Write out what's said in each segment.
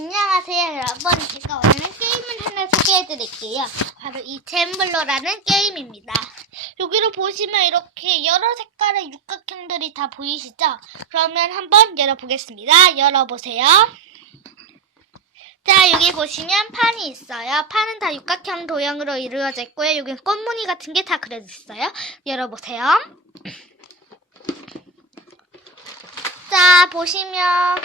안녕하세요 여러분. 제가 오늘 게임을 하나 소개해 드릴게요. 바로 이 잼블러라는 게임입니다. 여기로 보시면 이렇게 여러 색깔의 육각형들이 다 보이시죠? 그러면 한번 열어보겠습니다. 열어보세요. 자 여기 보시면 판이 있어요. 판은 다 육각형 도형으로 이루어져 있고요. 여기 꽃무늬 같은 게 다 그려져 있어요. 열어보세요. 자 보시면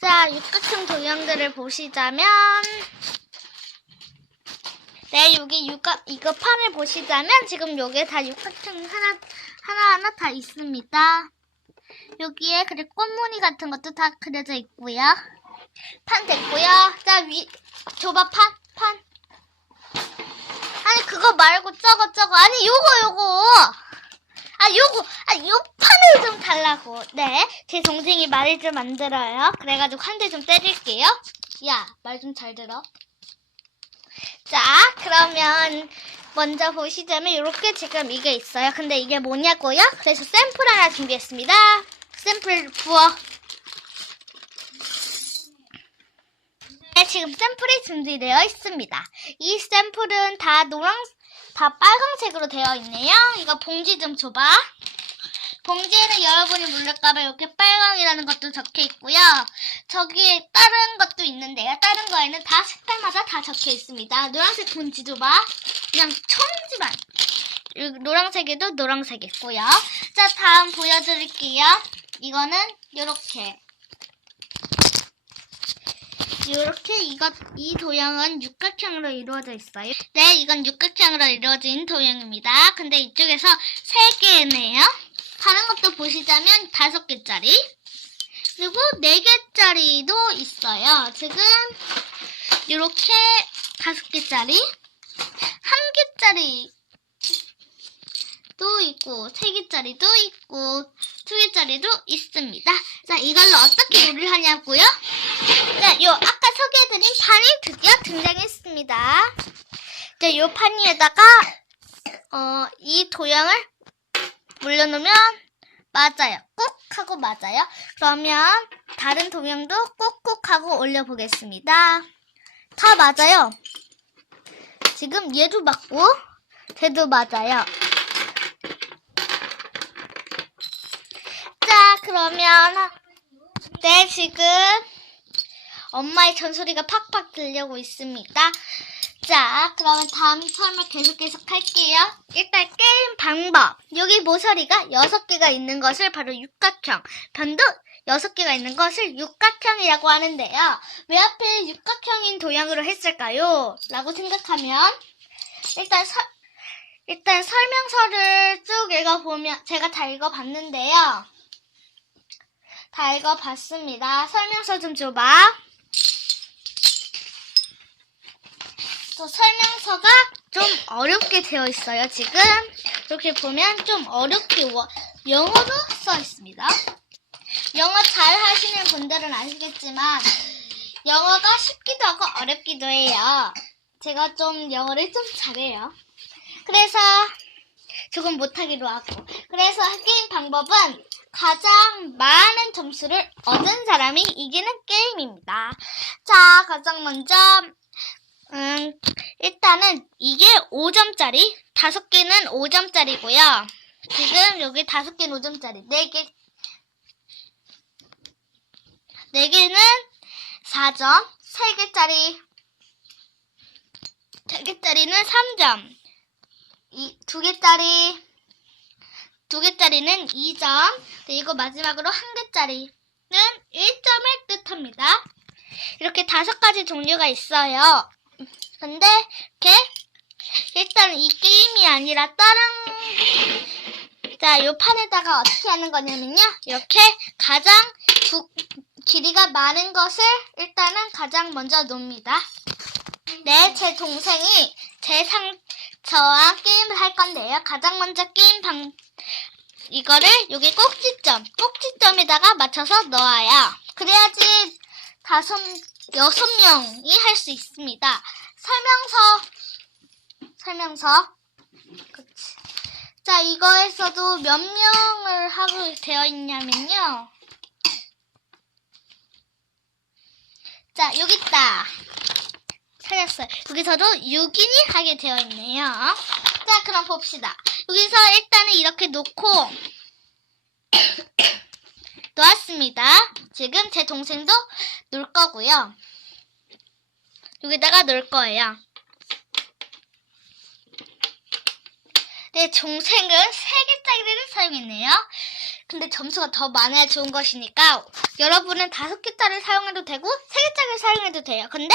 자, 육각형 도형들을 보시자면, 네, 여기 육각, 이거 판을 보시자면, 지금 여기에 다 육각형 하나, 하나하나 다 있습니다. 여기에, 그리고 꽃무늬 같은 것도 다 그려져 있고요. 판 됐고요. 자, 위, 줘봐, 판, 판. 아니, 그거 말고 저거, 저거. 아니, 요거, 요거. 아, 요거, 아, 요 판을 좀 달라고. 네. 제 동생이 말을 좀 안 들어요. 그래가지고 한 대 좀 때릴게요. 야, 말 좀 잘 들어. 자, 그러면 먼저 보시자면 이렇게 지금 이게 있어요. 근데 이게 뭐냐고요? 그래서 샘플 하나 준비했습니다. 샘플 부어. 네, 지금 샘플이 준비되어 있습니다. 이 샘플은 다 노랑, 다 빨강색으로 되어 있네요. 이거 봉지 좀 줘봐. 봉지에는 여러분이 모를까봐 이렇게 빨강이라는 것도 적혀 있고요. 저기 다른 것도 있는데요. 다른 거에는 다 색깔마다 다 적혀 있습니다. 노란색 봉지 줘봐. 그냥 천지만. 노란색에도 노란색 있고요. 자, 다음 보여드릴게요. 이거는 이렇게. 이렇게 이것 이 도형은 육각형으로 이루어져 있어요. 네, 이건 육각형으로 이루어진 도형입니다. 근데 이쪽에서 세 개네요. 다른 것도 보시자면 다섯 개짜리 그리고 네 개짜리도 있어요. 지금 이렇게 다섯 개짜리 한 개짜리 도 있고 세 개짜리도 있고 두 개짜리도 있습니다. 자, 이걸로 어떻게 요리를 하냐고요? 자, 요 아까 소개해드린 판이 드디어 등장했습니다. 자, 요 판 위에다가 어, 이 도형을 물려놓으면 맞아요. 꾹 하고 맞아요. 그러면 다른 도형도 꾹꾹 하고 올려보겠습니다. 다 맞아요. 지금 얘도 맞고 쟤도 맞아요. 자, 그러면 네, 지금 엄마의 전소리가 팍팍 들려오고 있습니다. 자, 그러면 다음 설명 계속 계속 할게요. 일단 게임 방법. 여기 모서리가 6개가 있는 것을 바로 육각형, 변도 6개가 있는 것을 육각형이라고 하는데요. 왜 하필 육각형인 도형으로 했을까요? 라고 생각하면 일단 서, 일단 설명서를 쭉 읽어보면 제가 다 읽어봤는데요. 다 읽어봤습니다. 설명서 좀 줘봐. 저 설명서가 좀 어렵게 되어 있어요, 지금. 이렇게 보면 좀 어렵게 워- 영어로 써 있습니다. 영어 잘 하시는 분들은 아시겠지만, 영어가 쉽기도 하고 어렵기도 해요. 제가 좀 영어를 좀 잘해요. 그래서 조금 못하기도 하고. 그래서 게임 방법은 가장 많은 점수를 얻은 사람이 이기는 게임입니다. 자, 가장 먼저 음, 일단은 이게 5점짜리, 다섯 개는 5점짜리고요. 지금 여기 다섯 개는 5점짜리, 네 개, 네 개는 4점, 세 개짜리, 세 개짜리는 3점, 이, 두 개짜리, 두 개짜리는 2점, 그리고 마지막으로 한 개짜리는 1점을 뜻합니다. 이렇게 다섯 가지 종류가 있어요. 근데 이렇게 일단 이 게임이 아니라 다른 자, 요 판에다가 어떻게 하는 거냐면요. 이렇게 가장 두, 길이가 많은 것을 일단은 가장 먼저 놓습니다. 네, 제 동생이 제 상, 저와 게임을 할 건데요. 가장 먼저 게임 방, 이거를 여기 꼭지점, 꼭지점에다가 맞춰서 넣어요. 그래야지 다섯, 여섯 명이 할 수 있습니다. 설명서, 설명서. 그치. 자, 이거에서도 몇 명을 하고 되어 있냐면요. 자, 여기 있다. 찾았어요. 여기서도 6인이 하게 되어 있네요. 자, 그럼 봅시다. 여기서 일단은 이렇게 놓고 놓았습니다. 지금 제 동생도 놀 거고요. 여기다가 놓을 거예요. 네, 동생은 3개짜리를 사용했네요. 근데 점수가 더 많아야 좋은 것이니까 여러분은 5개짜리 사용해도 되고 3개짜리 사용해도 돼요. 근데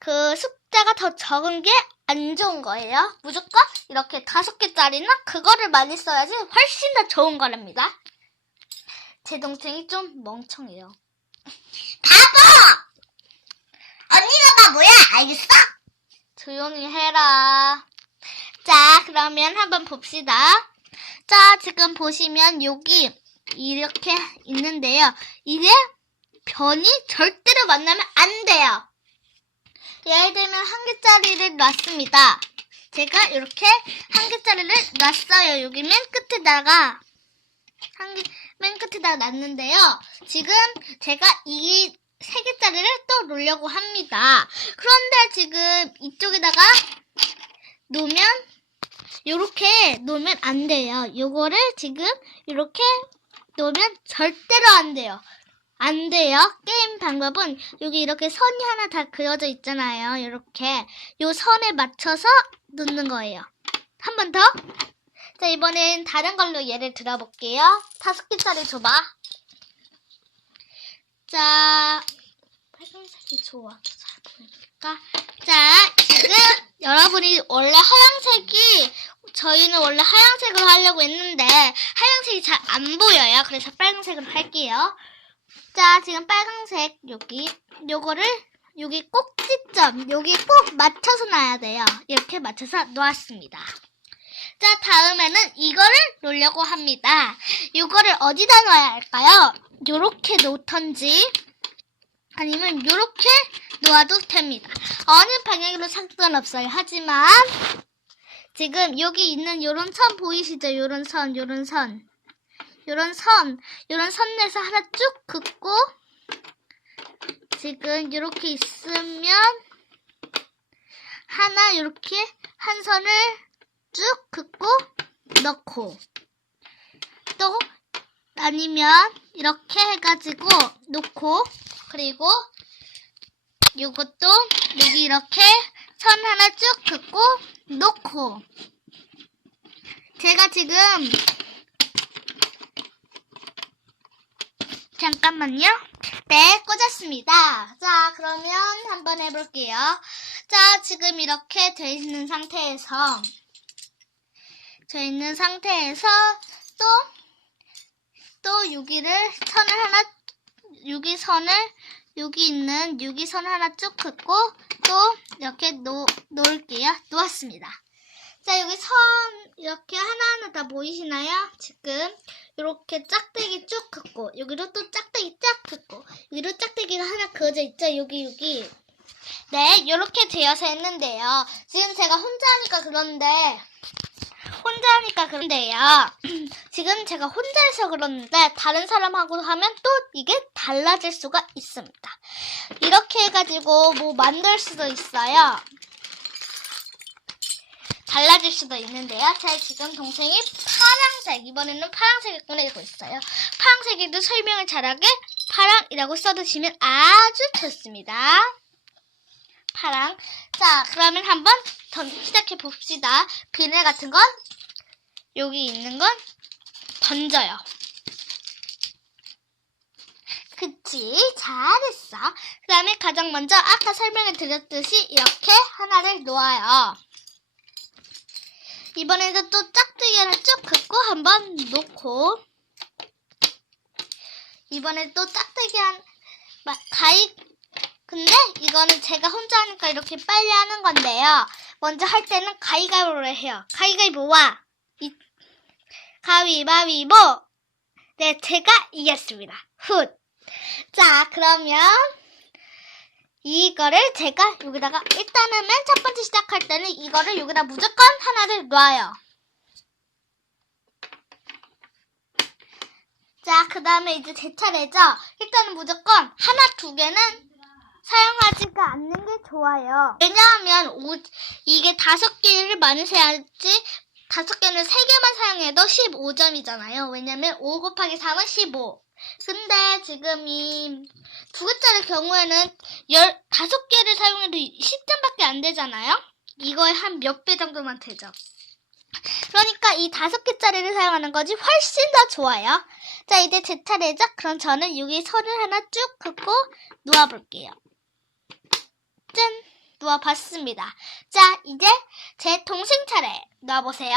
그 숫자가 더 적은 게 안 좋은 거예요. 무조건 이렇게 5개짜리나 그거를 많이 써야지 훨씬 더 좋은 거랍니다. 제 동생이 좀 멍청해요. 바보! 언니가 바보야, 알겠어? 조용히 해라. 자, 그러면 한번 봅시다. 자, 지금 보시면 여기 이렇게 있는데요. 이게 변이 절대로 만나면 안 돼요. 예를 들면 한 개짜리를 놨습니다. 제가 이렇게 한 개짜리를 놨어요. 여기 맨 끝에다가 한 개, 맨 끝에다가 놨는데요. 지금 제가 이 세 개짜리를 또 놓으려고 합니다. 그런데 지금 이쪽에다가 놓으면 요렇게 놓으면 안 돼요. 요거를 지금 이렇게 놓으면 절대로 안 돼요. 안 돼요. 게임 방법은 여기 이렇게 선이 하나 다 그려져 있잖아요. 이렇게 요 선에 맞춰서 놓는 거예요. 한 번 더. 자, 이번엔 다른 걸로 예를 들어볼게요. 다섯 개짜리 줘봐. 자, 빨간색이 좋아. 잘 보이니까. 자, 지금 여러분이 원래 하얀색이 저희는 원래 하얀색으로 하려고 했는데 하얀색이 잘 안 보여요. 그래서 빨간색으로 할게요. 자, 지금 빨간색 여기 요거를 여기 꼭지점 여기 꼭 맞춰서 놔야 돼요. 이렇게 맞춰서 놓았습니다. 자, 다음에는 이거를 놓으려고 합니다. 이거를 어디다 놔야 할까요? 요렇게 놓던지 아니면 요렇게 놓아도 됩니다. 어느 방향으로 상관없어요. 하지만 지금 여기 있는 요런 선 보이시죠? 요런 선, 요런 선. 요런 선, 요런 선에서 하나 쭉 긋고 지금 요렇게 있으면 하나 요렇게 한 선을 쭉 긋고 넣고 또 아니면 이렇게 해가지고 놓고 그리고 요것도 여기 이렇게 선 하나 쭉 긋고 놓고 제가 지금 잠깐만요. 네, 꽂았습니다. 자, 그러면 한번 해볼게요. 자, 지금 이렇게 돼 있는 상태에서 돼 있는 상태에서 또, 또 여기를 선을 하나, 여기 선을, 여기 있는 여기 선 하나 쭉 긋고 또 이렇게 놓, 놓을게요. 놓았습니다. 자, 여기 선 이렇게 하나하나 다 보이시나요? 지금 이렇게 짝대기 쭉 긋고 여기로 또 짝대기 쫙 긋고 여기로 짝대기가 하나 그어져 있죠? 여기 여기. 네, 이렇게 되어서 했는데요. 지금 제가 혼자 하니까 그런데 혼자 하니까 그런데요. 지금 제가 혼자 해서 그러는데 다른 사람하고 하면 또 이게 달라질 수가 있습니다. 이렇게 해가지고 뭐 만들 수도 있어요. 달라질 수도 있는데요. 제 지금 동생이 파랑색, 이번에는 파랑색을 꺼내고 있어요. 파랑색에도 설명을 잘하게 파랑이라고 써두시면 아주 좋습니다. 파랑. 자, 그러면 한번 던, 시작해 봅시다. 비늘 같은 건 여기 있는 건 던져요. 그치? 잘했어. 그 다음에 가장 먼저 아까 설명을 드렸듯이 이렇게 하나를 놓아요. 이번에도 또 하나 쭉 긋고 한번 놓고 이번에 또 짝대기 한 마- 가위 근데 이거는 제가 혼자 하니까 이렇게 빨리 하는 건데요. 먼저 할 때는 가위가위로 해요. 가위가위보와 이 가위바위보 네 제가 이겼습니다. 훗. 자 그러면 이거를 제가 여기다가 일단은 맨 첫 번째 시작할 때는 이거를 여기다 무조건 하나를 놔요. 자, 그 다음에 이제 제 차례죠. 일단은 무조건 하나, 두 개는 사용하지가 않는 게 좋아요. 왜냐하면 오, 이게 다섯 개를 많으셔야지 다섯 개는 세 개만 사용해도 15점이잖아요. 왜냐면 5 곱하기 3은 15. 근데 지금 이두 개짜리 경우에는 열, 다섯 개를 사용해도 10점밖에 안 되잖아요? 이거의 한 몇 배 정도만 되죠. 그러니까 이 다섯 개짜리를 사용하는 것이 훨씬 더 좋아요. 자, 이제 제 차례죠? 그럼 저는 여기 선을 하나 쭉 긋고 놓아볼게요. 짠! 놓아봤습니다. 자, 이제 제 동생 차례 놓아보세요.